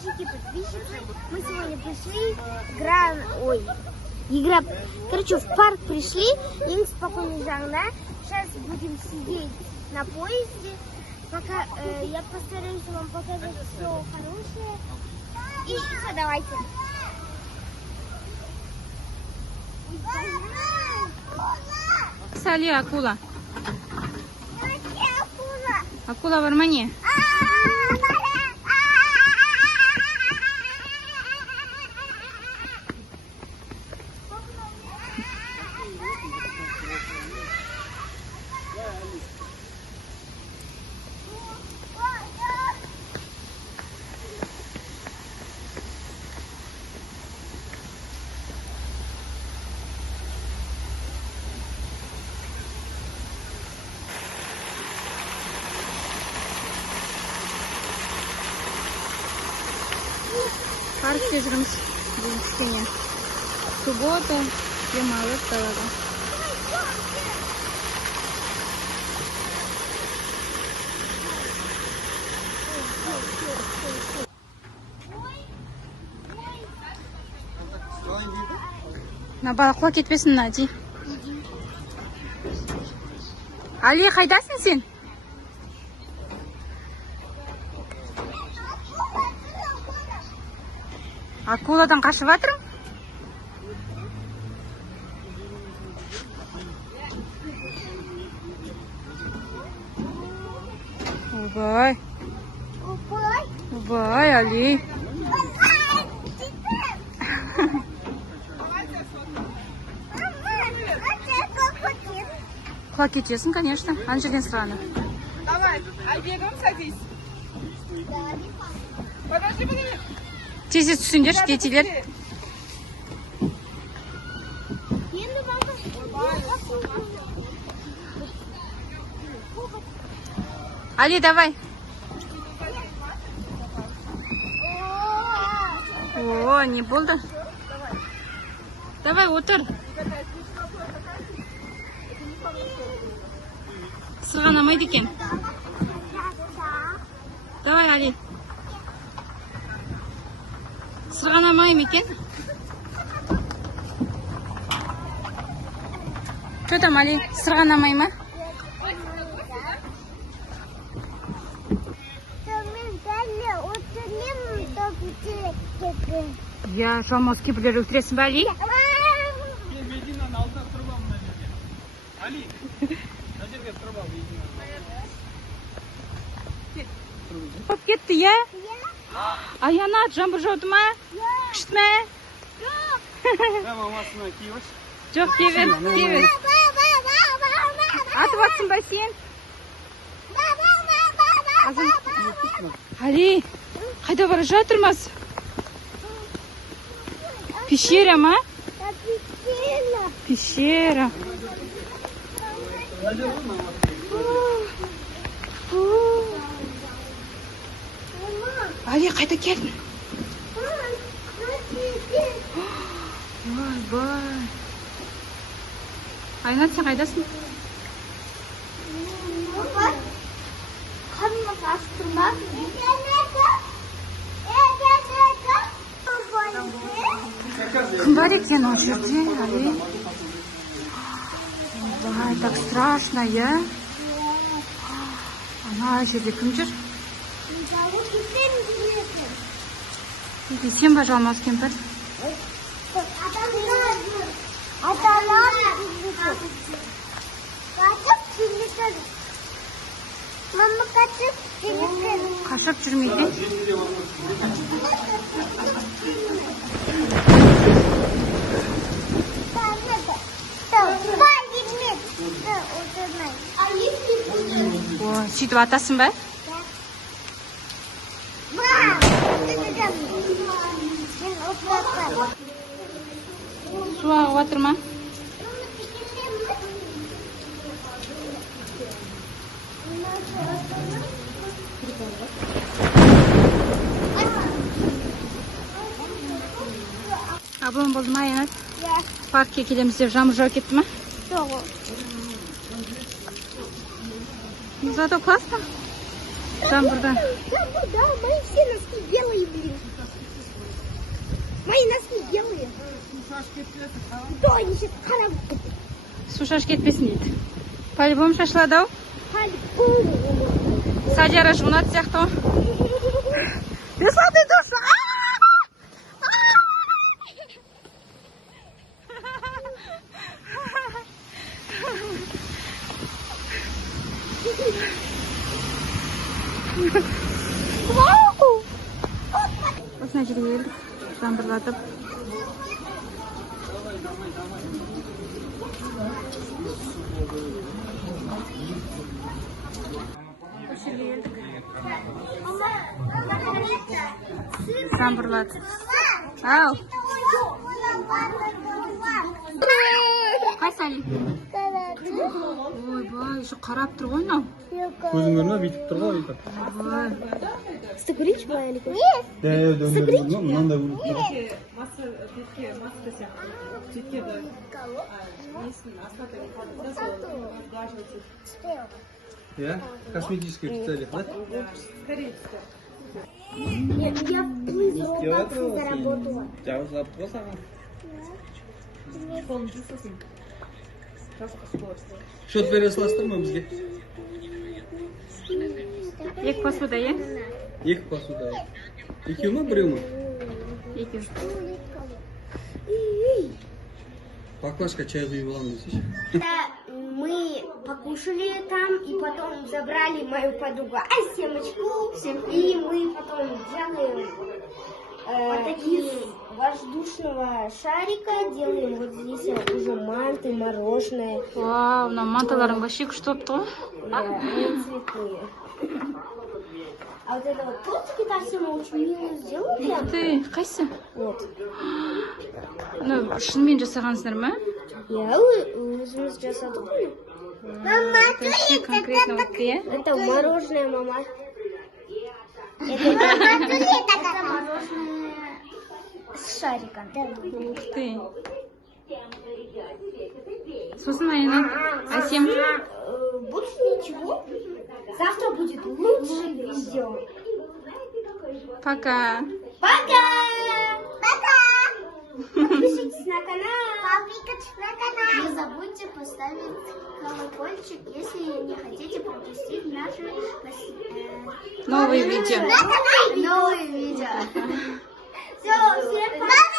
подписчики, подписчицы. Мы сегодня пришли, короче, в парк пришли, и спокойно жанна. Сейчас будем сидеть на поезде. Пока я постараюсь вам показать все хорошее. И все, давайте. Сали акула. Акула var mı niye? Паркте жүрміз бұл кішкене. Суббота, демалып далада. На балыққа кетпесін, Нади. Али, қайдасың сен? Акуладан қашып жатырың? Обай. Обай, Али. Құлап кетесің, конечно. Ана жерден сұраны. Давай, бегом садись. Подожди. Тез түсіңдер, детейлер. Али, давай. О, не болды. Давай, отыр. Сырғанамайды екен. Давай, Али. Сырғанамай ма екен? Что там, Али? Сырғанамай ма? Я шамас кепілер өтіресің бе, Али? Мединаның алдына тұрып ал, мына жерге. Али, мына жерге тұрып ал, Медина. Көп кетті, я? Аянат, жаңбыр жауды ма? Күшті ме? Мамасына киіп. Жоқ, кебір. Атып атсың ба сен? Али, қайда бара жатырмыз? Пещера ма? Пещера. Али, қайда келдің? Бай. Айнат, сен қайдасың? Қанымыз астырма. Кім бар екен ол жерде, Али? Бай, так страшно, я? Ана жерде кім жүр? Сен ба, жалмауыз кемпір? Мама қашып жүрмейді. Қашып жүрмейді. Сөйтіп атасың ба? Су ағып жатыр ма? Абылым болды ма, Аянат? Паркке келеміз деп жаңбыр жауып кетті ма? Жоқ. Зато классно. Жаңбырда. Да, мои все носки белые, блин. Да, они сейчас харам. Су шаш кетпесін дейді. По-любому шашылады ау. По-любому. Садияра жуынады сияқты ғой. Беслады досы. Осына жерге келдік. Жаңбырлатып. Жаңбырлатып. Ау. Қайсы Али? Ойбай, еще қарап тұр ғой мынау. Көзің көрме, бүйтіп тұр ғой бүйтіп. Ой. Сізді көрейінші ма, Алик? Нет. Мынандай көрініп тұр. Я косметический специалист, да? Я в плызрокации заработала. Я уже запросила. Что твери сластырма бізге? Екі посуда, е? Екі посуда. Екеу ма, біреу ма? Екеу. Баклажка чай құйып аламын десейші. Мы покушали там и потом забрали мою подругу Асемочку. И мы потом делаем из воздушного шарика, делаем вот здесь уже манты, мороженое. Вау, мына манталарың вообще күшті болыпты ғой. Они цветные. А вот это вот тортики Асема очень мило сделала. Ты, қайсы? Вот. Ну, шынымен жасағансыңдар ма? Я өзіміз жасадық қой. Мама, Это вообще конкретно вот ты, е? это мороженое, мама. Это мороженое с шариком. Ух ты. Сосын Аяна, Асем. Больше ничего. Завтра будет лучшее видео. Пока. Пока! Пока! Подпишитесь на канал. Не забудьте поставить колокольчик, если не хотите пропустить наши Новые видео. новые видео. Все, всем пока!